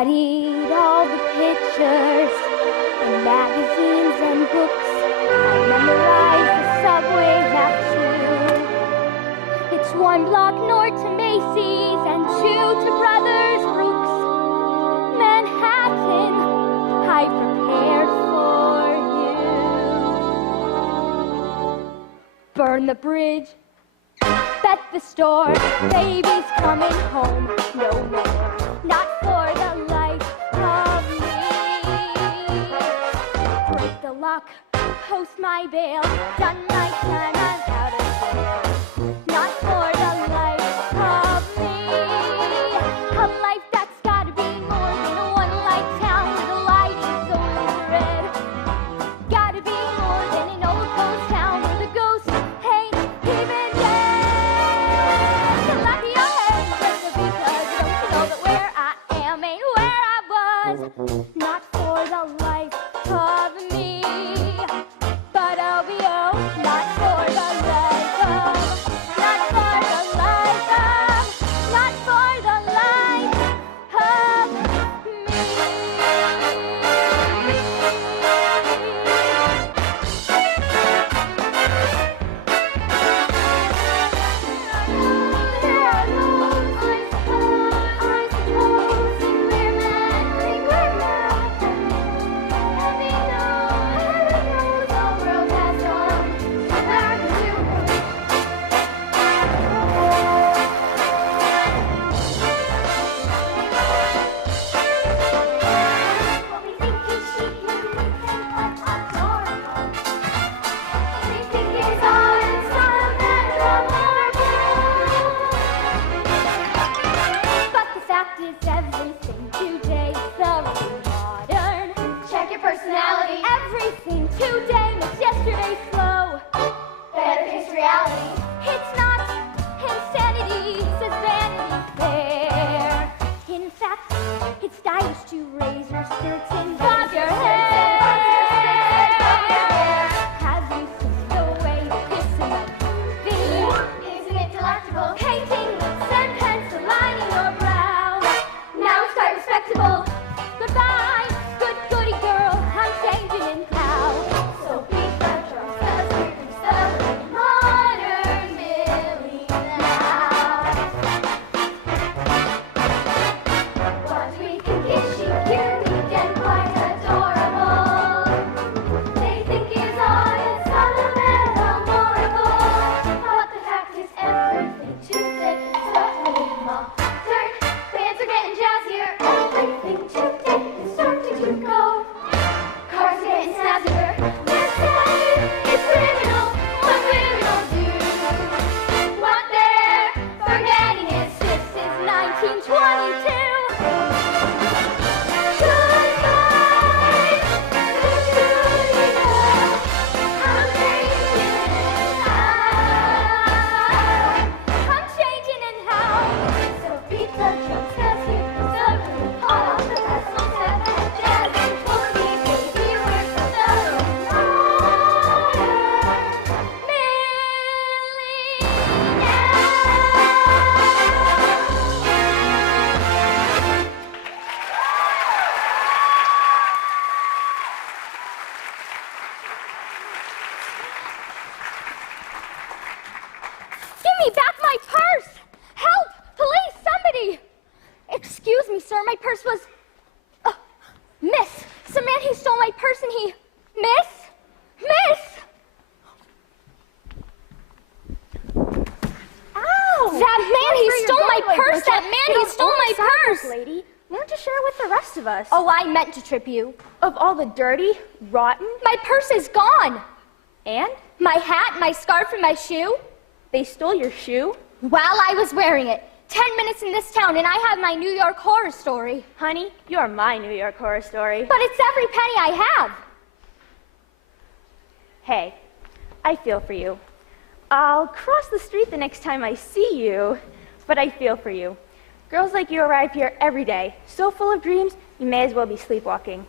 studied all the pictures in magazines and books. I memorized the subway map too. It's 1 block north to Macy's and 2 to Brothers Brooks. Manhattan, I prepared for you. Burn the bridge, bet the store, baby's coming home no more. Not for the life of me. Break the lock, post my bail, done my time, I'm out of jail. Not for the life of me. A life that's gotta be more than a one-light town where the light is only red. Gotta be more than an old ghost town where the ghosts ain't even dead. So clap your hands just because don't you know that where I am ain't where I was. Not for the life of me. But I'll be not for the life of, not for the life of, not for the life of me. There are no I suppose we're meant, we're meant. Heavy knows the world has gone back to. What we think is chic, we think adorable. We think it's art and style and but the fact is everything today is thoroughly modern. Check your personality. Everything today makes yesterday slow. Better face reality. It's not insanity, says Vanity Fair. In fact, it's stylish to raise your skirts and bob your hair. Have you seen the way they kiss in the movie? Isn't it delectable? Painting lips and pencil lining your brow. Now it's quite respectable. Goodbye, goody girl, I'm changing in now. So beat the drums, 'cause we're celebrating modern Millie now. What we think is chic, unique, and quite adorable. They think is art and subtle and memorable. But the fact is everything today is totally modern. Bands are getting jazzier. Everything today is starting to go. Cars are getting snazzier. This life is criminal. What criminals do? What they're forgetting is this is 1922. Goodbye, goody girl. I'm changing I'm changing in how. So beat the drums, 'cause we're conservative. Hot off the press, let's have that jazz and funky, baby, we're so thoroughly modern. Millie now. Give me back my purse! Help! Police! Somebody! Excuse me, sir, my purse was... Miss! Some man, he stole my purse and he... Miss! Ow! That man, he stole my purse! That man, he stole my purse! Lady, learn to share with the rest of us. Oh, I meant to trip you. Of all the dirty, rotten, My purse is gone! and My hat, my scarf, and my shoe? they stole your shoe? While I was wearing it. 10 minutes in this town and I have my New York horror story. Honey, you're my New York horror story. But it's every penny I have. Hey, I feel for you. I'll cross the street the next time I see you, but I feel for you. Girls like you arrive here every day, so full of dreams, you may as well be sleepwalking.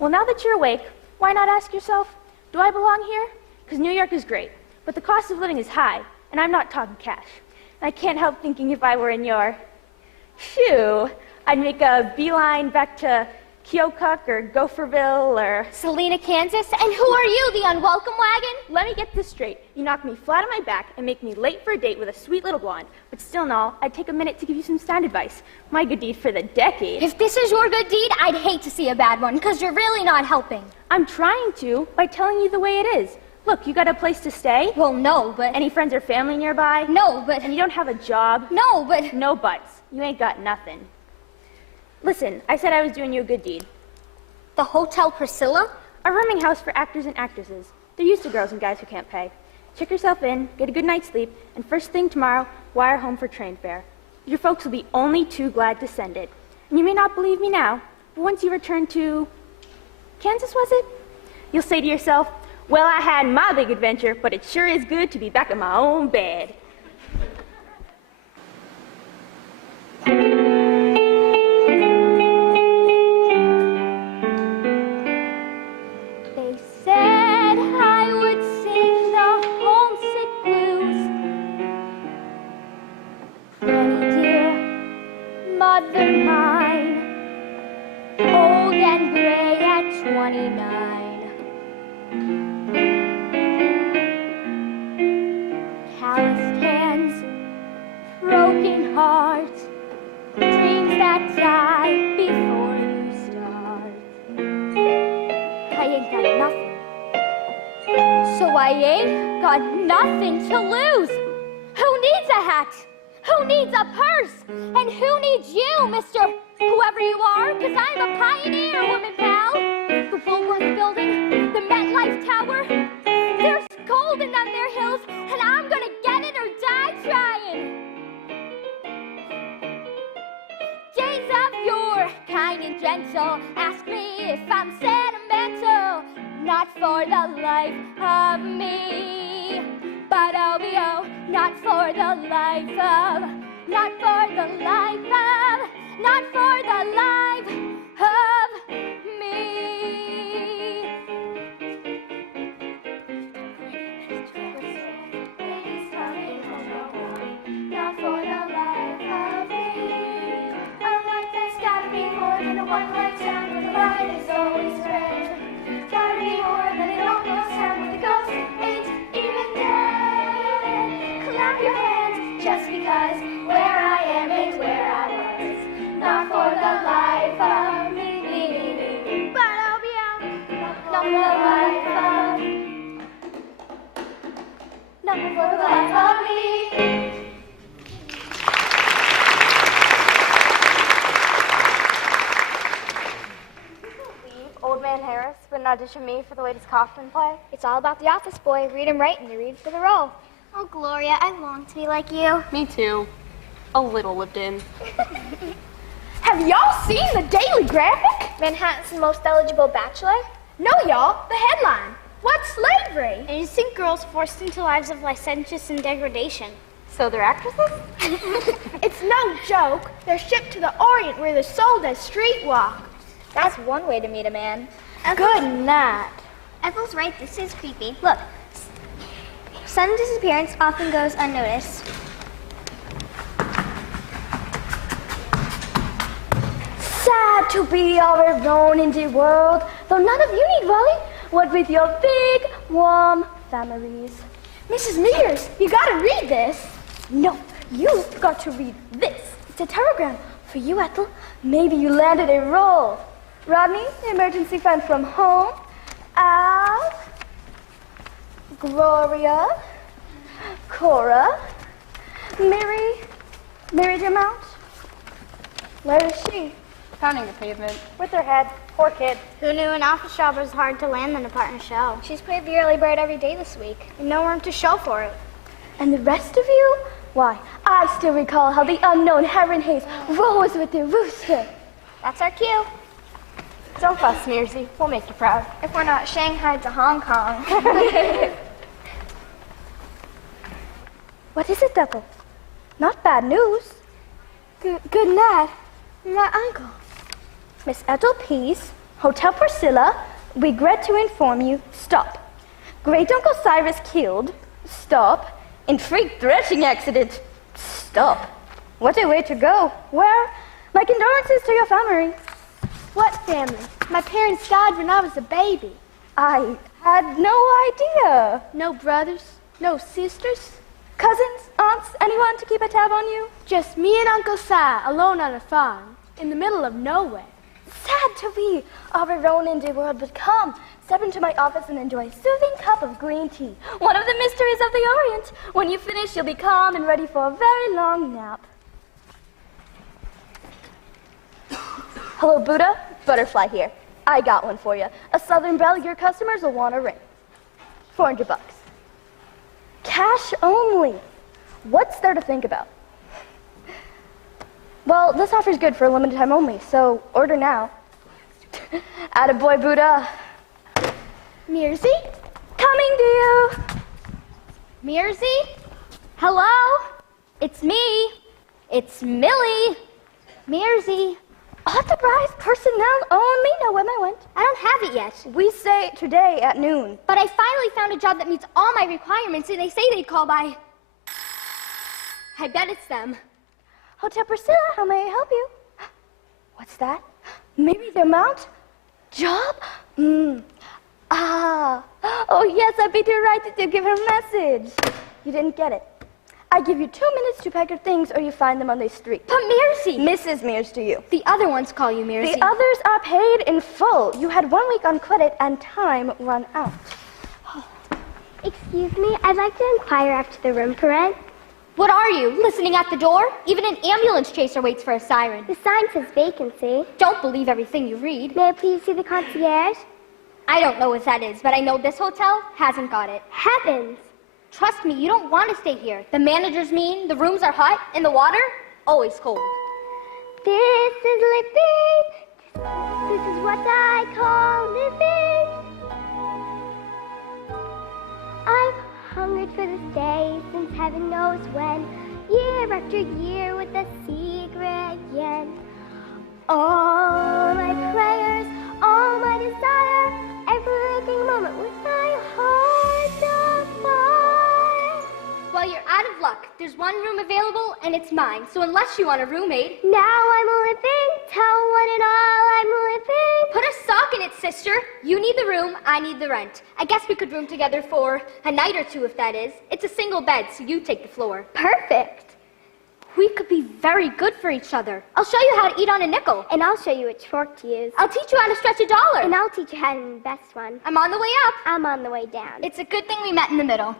Well, now that you're awake, why not ask yourself, do I belong here? Because New York is great, but the cost of living is high, and I'm not talking cash. And I can't help thinking if I were in your shoe, I'd make a beeline back to Keokuk or Gopherville or... Salina, Kansas? And who are you, the unwelcome wagon? Let me get this straight. You knock me flat on my back and make me late for a date with a sweet little blonde. But still in all, I'd take a minute to give you some sound advice. My good deed for the decade. If this is your good deed, I'd hate to see a bad one, because you're really not helping. I'm trying to by telling you the way it is. Look, you got a place to stay? Well, no, but... Any friends or family nearby? No, but... And you don't have a job? No, but... No buts. You ain't got nothing. Listen, I said I was doing you a good deed. The Hotel Priscilla? A rooming house for actors and actresses. They're used to girls and guys who can't pay. Check yourself in, get a good night's sleep, and first thing tomorrow, wire home for train fare. Your folks will be only too glad to send it. And you may not believe me now, but once you return to... Kansas, was it? You'll say to yourself, well, I had my big adventure, but it sure is good to be back in my own bed. They said I would sing the homesick blues. Granny dear, mother mine, old and gray at 29. Calloused hands, broken hearts, dreams that die before you start. I ain't got nothing, so I ain't got nothing to lose. Who needs a hat? Who needs a purse? And who needs you, Mr. Whoever you are? 'Cause I'm a pioneer, woman pal. The Woolworth Building, the MetLife Tower, there's golden on their hills, and I'm gonna get it or die trying. Days of yore, kind and gentle, ask me if I'm sentimental. Not for the life of me, but oh, not for the life of, not for the life of, not for the life of me. Not for the life of me. A life that's gotta be more than a one-night town where the light is always red. Gotta be more than an old ghost town where the ghost ain't even dead. Clap your hands just because where I am ain't where I was. Not for the life of me, but I'll be out. Not for the life of, not for the life of me. Old Man Harris wouldn't audition me for the latest Kaufman play. It's all about the office boy. Read and write, and you read for the role. Oh, Gloria, I long to be like you. Me too. A little lived in. Have y'all seen the Daily Graphic? Manhattan's most eligible bachelor? No, y'all. The headline. What's slavery? Innocent girls forced into lives of licentious and degradation. So they're actresses? It's no joke. They're shipped to the Orient where they're sold as streetwalkers. That's one way to meet a man. Good night. Ethel's right, this is creepy. Look, sudden disappearance often goes unnoticed. Sad to be all alone in the world, though none of you need worry. What with your big, warm families. Mrs. Mears, you gotta read this. No, you've got to read this. It's a telegram for you, Ethel. Maybe you landed a role. Rodney, emergency fund from home. Al, Gloria, Cora, Mary Demount. Where is she? Pounding the pavement. With her head. Poor kid. Who knew an office job was hard to land than a partner show? She's played the early bird every day this week. And no room to show for it. And the rest of you? Why, I still recall how the unknown Heron Hayes rose with the rooster. That's our cue. Don't fuss, Mearsy. We'll make you proud. If we're not Shanghai to Hong Kong. What is it, Ethel? Not bad news. Good night, my uncle. Miss Ethel Peace, Hotel Priscilla, regret to inform you, stop. Great Uncle Cyrus killed, stop. In freak threshing accident, stop. What a way to go. Where My condolences to your family. What family? My parents died when I was a baby. I had no idea. No brothers, no sisters, Cousins, aunts, anyone to keep a tab on you? just me and Uncle Si alone on a farm in the middle of nowhere. Sad to be of our own indie world, but come, step into my office and enjoy a soothing cup of green tea. One of the mysteries of the Orient. When you finish, you'll be calm and ready for a very long nap. Hello, Buddha. Butterfly here. I got one for you. A Southern Belle your customers will want to ring. $400. Cash only. What's there to think about? Well, this offer's good for a limited time only, so order now. Attaboy, Buddha. Mearsy? Coming to you. Mearsy? Hello? It's me. It's Millie. Mearsy? Authorized personnel only. Now, where I went? I don't have it yet. We say today at noon. But I finally found a job that meets all my requirements, and they say they'd call by... I bet it's them. Hotel Priscilla, how may I help you? What's that? Maybe their mount? Job? Oh yes, I beat you right to give her a message. You didn't get it. I give you 2 minutes to pack your things or you find them on the street. But Mearsy! Mrs. Mears to you. The other ones call you Mearsy. The others are paid in full. You had 1 week on credit and time run out. Excuse me, I'd like to inquire after the room for rent. What are you, listening at the door? Even an ambulance chaser waits for a siren. The sign says vacancy. Don't believe everything you read. May I please see the concierge? I don't know what that is, but I know this hotel hasn't got it. Heavens! Trust me, you don't want to stay here. The manager's mean, the rooms are hot, and the water, always cold. This is living. This is what I call living. I've hungered for this day since heaven knows when. Year after year with a secret yen. All my prayers, all my desire, every waking moment with my heart afire. Well, you're out of luck. There's one room available, and it's mine. So unless you want a roommate, Now I'm living, tell one and all I'm living. put a sock in it, sister. You need the room, I need the rent. I guess we could room together for a night or two, if that is. It's a single bed, so you take the floor. Perfect. We could be very good for each other. I'll show you how to eat on a nickel. And I'll show you which fork to use. I'll teach you how to stretch a dollar. And I'll teach you how to invest one. I'm on the way up. I'm on the way down. It's a good thing we met in the middle.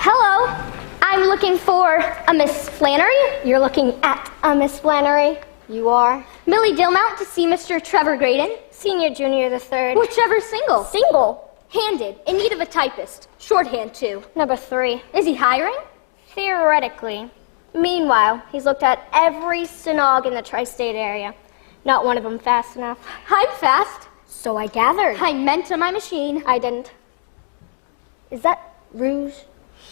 Hello. I'm looking for a Miss Flannery. You're looking at a Miss Flannery. You are. Millie Dilmount to see Mr. Trevor Graydon. Senior, junior, the third. Whichever's single. Single. Handed. In need of a typist. Shorthand, too. Number 3. Is he hiring? Theoretically. Meanwhile, he's looked at every synog in the tri-state area. Not one of them fast enough. I'm fast. So I gathered. I meant on my machine. I didn't. Is that rouge?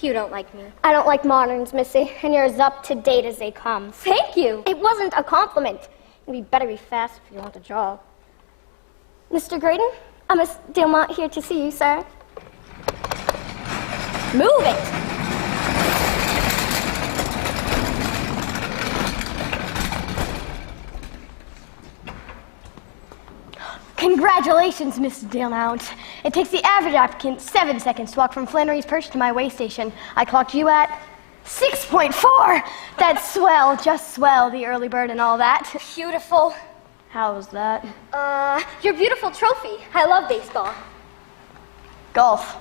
You don't like me. I don't like moderns, Missy, and you're as up to date as they come. Thank you. It wasn't a compliment. You better be fast if you want the job. Mr. Graydon, I'm Miss Dilmont here to see you, sir. Move it! Congratulations, Miss Dilmount. It takes the average applicant 7 seconds to walk from Flannery's Perch to my way station. I clocked you at 6.4. That's swell, just swell, the early bird and all that. Beautiful. How was that? Your beautiful trophy. I love baseball. Golf.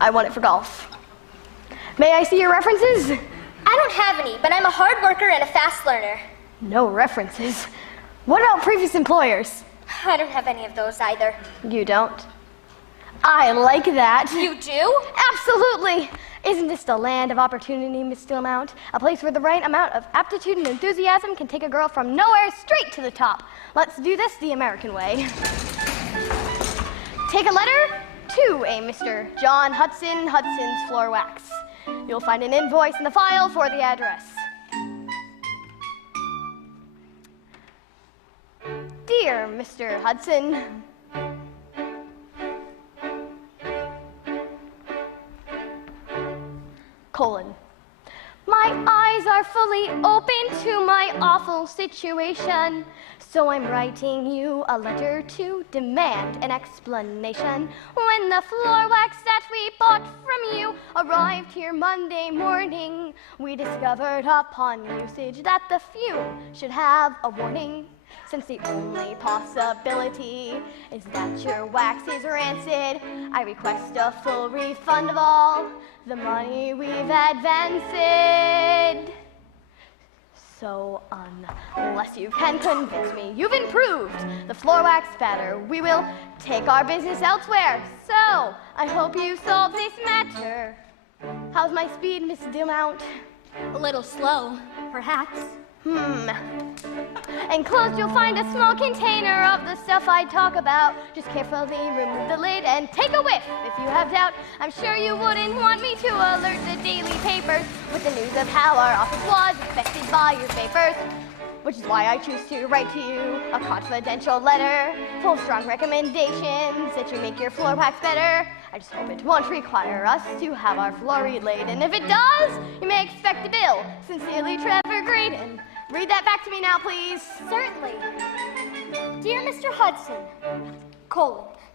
I won it for golf. May I see your references? I don't have any, but I'm a hard worker and a fast learner. No references. What about previous employers? I don't have any of those either. You don't? I like that. You do? Absolutely! Isn't this the land of opportunity, Miss Dilmount? A place where the right amount of aptitude and enthusiasm can take a girl from nowhere straight to the top. Let's do this the American way. Take a letter to a Mr. John Hudson, Hudson's Floor Wax. You'll find an invoice in the file for the address. Dear Mr. Hudson, fully open to my awful situation. So I'm writing you a letter to demand an explanation. When the floor wax that we bought from you arrived here Monday morning, we discovered upon usage that the fume should have a warning. Since the only possibility is that your wax is rancid, I request a full refund of all the money we've advanced. So unless you can convince me you've improved the floor wax better, we will take our business elsewhere. So I hope you solve this matter. How's my speed, Miss Dumount? A little slow, perhaps. Enclosed you'll find a small container of the stuff I talk about. Just carefully remove the lid and take a whiff if you have doubt. I'm sure you wouldn't want me to alert the daily papers with the news of how our office was affected by your vapors. Which is why I choose to write to you a confidential letter full of strong recommendations that you make your floor wax better. I just hope it won't require us to have our floor relaid, and if it does, you may expect a bill. Sincerely, Trevor Graydon. Read that back to me now, please. Certainly. Dear Mr. Hudson,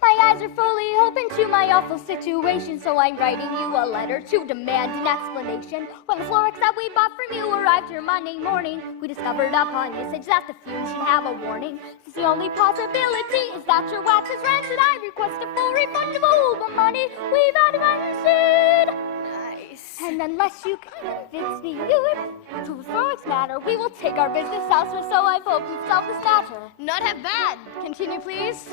my eyes are fully open to my awful situation, so I'm writing you a letter to demand an explanation. When the Florex that we bought from you arrived here Monday morning, we discovered upon usage that the fume should have a warning. Since the only possibility is that your wax is rancid, I request a full refund of all the money we've advanced. And unless you can convince me to the Florex matter, we will take our business elsewhere, so I hope you've solved this matter. Not half bad. Continue, please.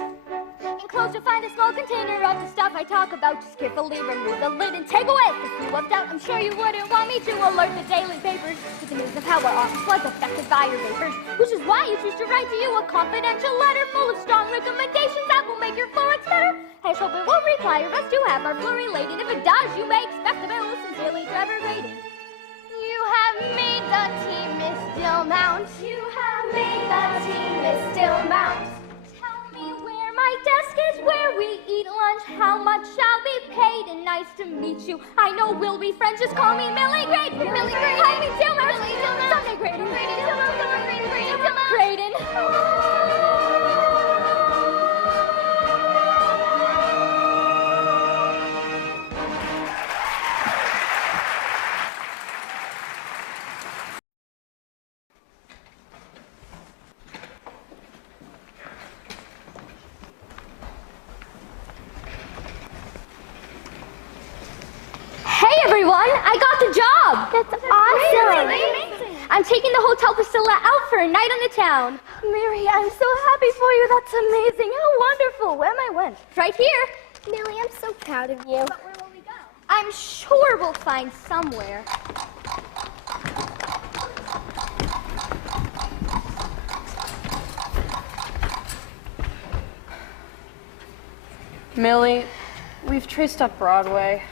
Enclosed you'll find a small container of the stuff I talk about. Just carefully remove the lid and take away if you left out. I'm sure you wouldn't want me to alert the daily papers with the news of how our office was affected by your vapors. Which is why you choose to write to you a confidential letter full of strong recommendations that will make your Florex better. I just hope it won't require us to have our floor relaid, and if it does, you may expect a bill. Sincerely, Trevor Graydon. You have made the team, Miss Dillmount. You have made the team, Miss Dillmount. Tell me where my desk is, where we eat lunch, how much shall be paid, and nice to meet you. I know we'll be friends, just call me Millie Graydon. Millie Graydon. I mean Dillmount. Millie Dillmount. Someday Graydon. Graydon, Dillmount, Dillmount, Graydon, Graydon, Dillmount. Graydon. Hey everyone, I got the job! That's awesome. Amazing. I'm taking the Hotel Priscilla out for a night on the town. Mary, I'm so happy for you. That's amazing. How wonderful. Where am I went? Right here. Millie, I'm so proud of you. But where will we go? I'm sure we'll find somewhere. Millie, we've traced up Broadway.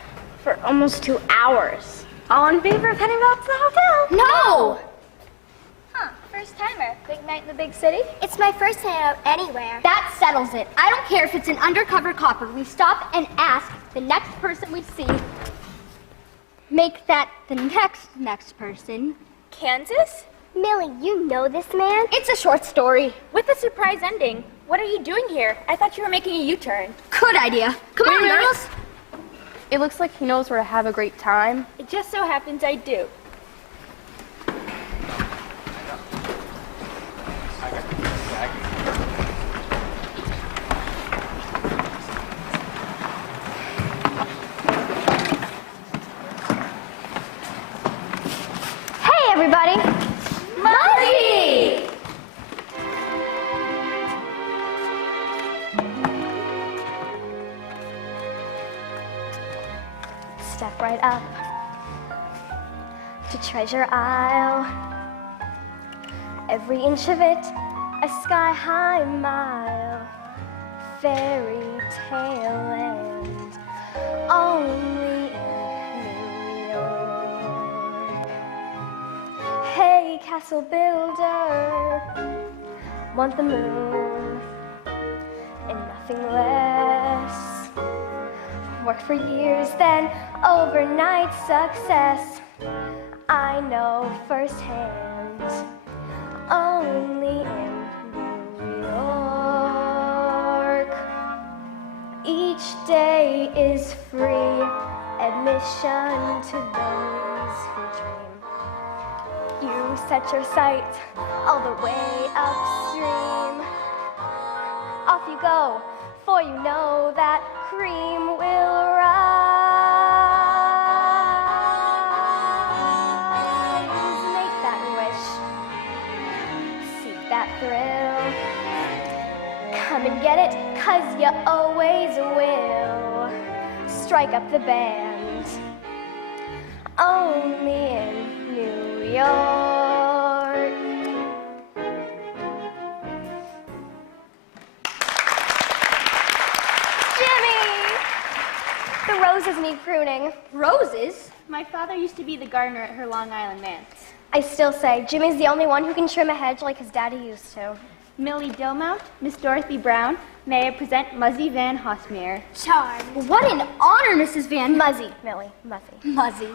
For almost 2 hours. All in favor of heading back to the hotel? No! First timer. Big night in the big city? It's my first night out anywhere. That settles it. I don't care if it's an undercover copper. We stop and ask the next person we see. Make that the next person. Kansas? Millie, you know this man? It's a short story. With a surprise ending. What are you doing here? I thought you were making a U-turn. Good idea. Come on, girls. It looks like he knows where to have a great time. It just so happens I do. Hey, everybody. Millie! Step right up to Treasure Isle. Every inch of it, a sky-high mile. Fairy tale land, only in New York. Hey, castle builder, want the moon and nothing less. Worked for years, then overnight success. I know firsthand, only in New York. Each day is free admission to those who dream. You set your sight all the way upstream. Off you go, for you know that cream will rise. Make that wish, seek that thrill. Come and get it, 'cause you always will. Strike up the band, only in New York. The roses need pruning. Roses? My father used to be the gardener at her Long Island manse. I still say, Jimmy's the only one who can trim a hedge like his daddy used to. Millie Dilmount, Miss Dorothy Brown, may I present Muzzy Van Hosmeer. Charmed. What an honor, Mrs. Van. Muzzy, Millie, Muzzy. Muzzy.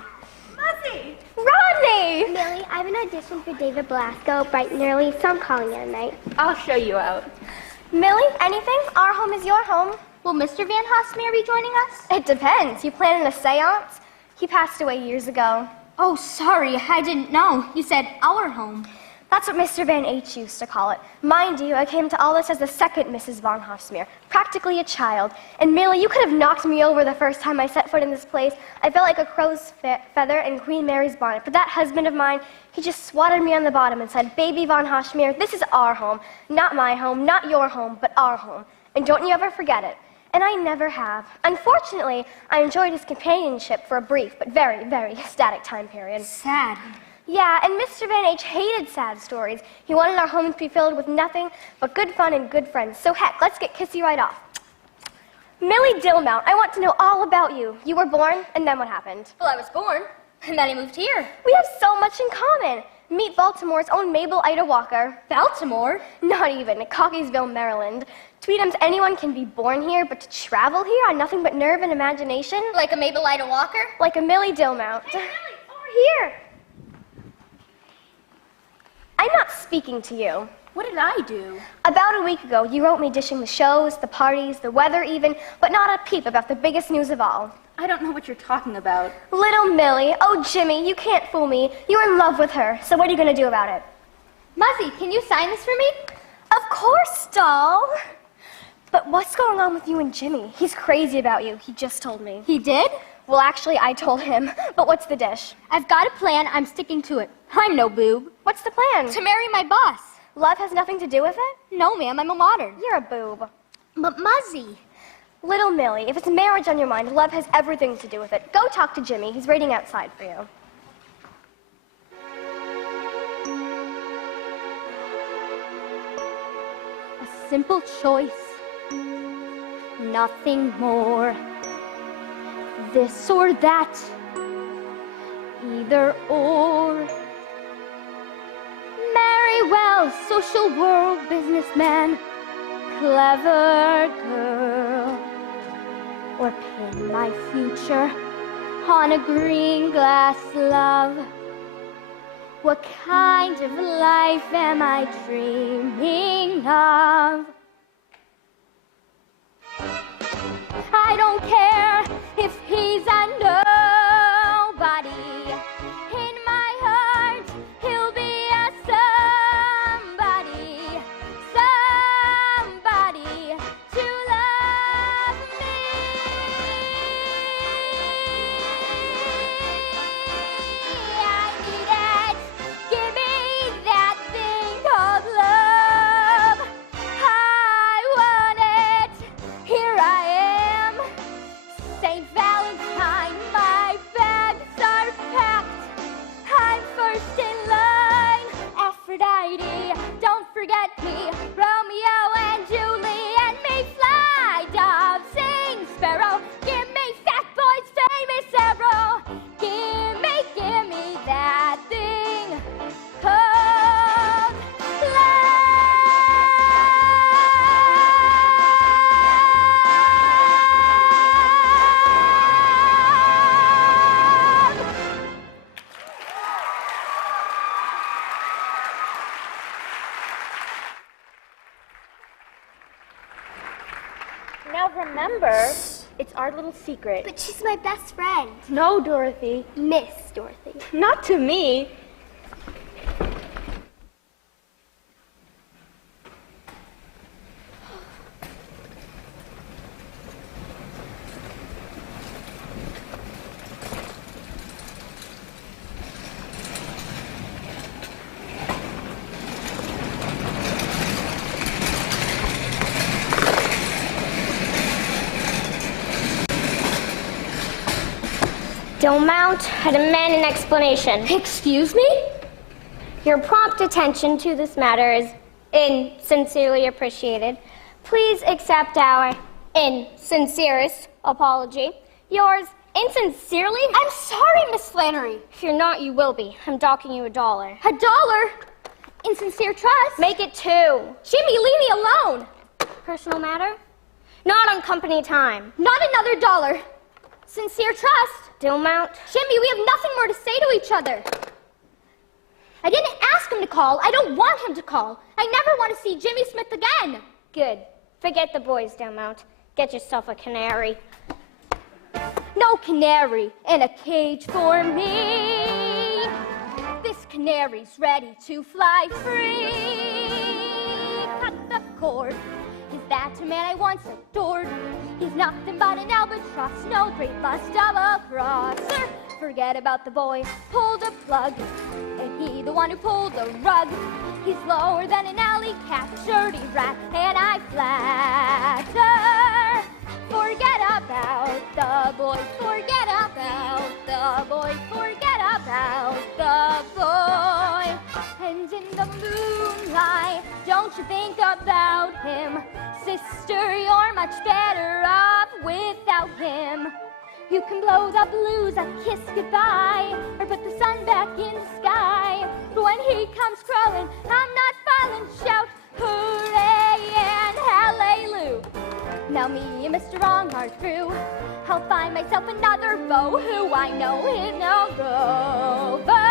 Muzzy! Rodney! Millie, I have an audition for David Blasco bright and early, so I'm calling you tonight. I'll show you out. Millie, anything? Our home is your home. Will Mr. Van Hosmeer be joining us? It depends. You planning a seance? He passed away years ago. Oh, sorry, I didn't know. You said our home. That's what Mr. Van H. used to call it. Mind you, I came to all this as the second Mrs. Von Hofsmeer, practically a child. And Millie, you could have knocked me over the first time I set foot in this place. I felt like a crow's feather in Queen Mary's bonnet. But that husband of mine, he just swatted me on the bottom and said, "Baby Von Hofsmeer, this is our home. Not my home, not your home, but our home. And don't you ever forget it." And I never have. Unfortunately, I enjoyed his companionship for a brief but very, very static time period. Sad. Yeah, and Mr. Van H. hated sad stories. He wanted our home to be filled with nothing but good fun and good friends. So heck, let's get kissy right off. Millie Dilmount, I want to know all about you. You were born, and then what happened? Well, I was born, and then I moved here. We have so much in common. Meet Baltimore's own Mabel Ida Walker. Baltimore? Not even, Cockeysville, Maryland. Tweetums, anyone can be born here, but to travel here on nothing but nerve and imagination? Like a Mabel Ida Walker? Like a Millie Dilmount. Hey, Millie, over Here. I'm not speaking to you. What did I do? About a week ago, you wrote me dishing the shows, the parties, the weather even, but not a peep about the biggest news of all. I don't know what you're talking about. Little Millie, oh Jimmy, you can't fool me. You're in love with her, so what are you gonna do about it? Muzzy, can you sign this for me? Of course, doll. But what's going on with you and Jimmy? He's crazy about you, he just told me. He did? Well, actually, I told him, but what's the dish? I've got a plan, I'm sticking to it. I'm no boob. What's the plan? To marry my boss. Love has nothing to do with it? No, ma'am, I'm a modern. You're a boob. But Muzzy. Little Millie, if it's marriage on your mind, love has everything to do with it. Go talk to Jimmy. He's waiting outside for you. A simple choice. Nothing more. This or that. Either or. Marry well, social world, businessman, clever girl. Or pin my future on a green glass love. What kind of life am I dreaming of? I don't care if he's a nobody. In my heart, he'll be a somebody. Somebody to love me. I need it. Give me that thing called love. I want it. Here I am. St. Valentine, my bags are packed. I'm first in line. Aphrodite, don't forget me. Romeo and Juliet may fly. Dove, sing, sparrow. Give me fat boy's famous arrow. Give me that thing called love. Now remember, it's our little secret. But she's my best friend. No, Dorothy. Miss Dorothy. Not to me. Don't mount. I demand an explanation. Excuse me? Your prompt attention to this matter is sincerely appreciated. Please accept our sincerest apology. Yours insincerely? I'm sorry, Miss Flannery. If you're not, you will be. I'm docking you $1. $1? Insincere trust? Make it 2. Jimmy, leave me alone. Personal matter? Not on company time. Not another $1. Sincere trust? Don't mount. Jimmy, we have nothing more to say to each other. I didn't ask him to call. I don't want him to call. I never want to see Jimmy Smith again. Good. Forget the boys, don't mount. Get yourself a canary. No canary in a cage for me. This canary's ready to fly free. Cut the cord. Is that a man I once adored? He's nothing but an albatross, no great bust of a crosser. Forget about the boy, pulled a plug, and he the one who pulled the rug. He's lower than an alley cat, dirty rat, and I flatter. Forget about the boy, forget about the boy, forget about the boy. And in the moonlight, don't you think about him. Sister, you're much better off without him. You can blow the blues a kiss goodbye, or put the sun back in the sky. But when he comes crawling, I'm not falling. Shout hooray and hallelujah. Now me and Mr. Wrong are through. I'll find myself another beau who I know is no rover.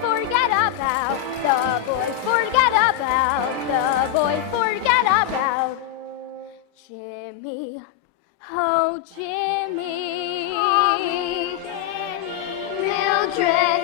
Forget about the boy, forget about the boy, forget about Jimmy. Oh, Jimmy. Oh, Jimmy. Mildred.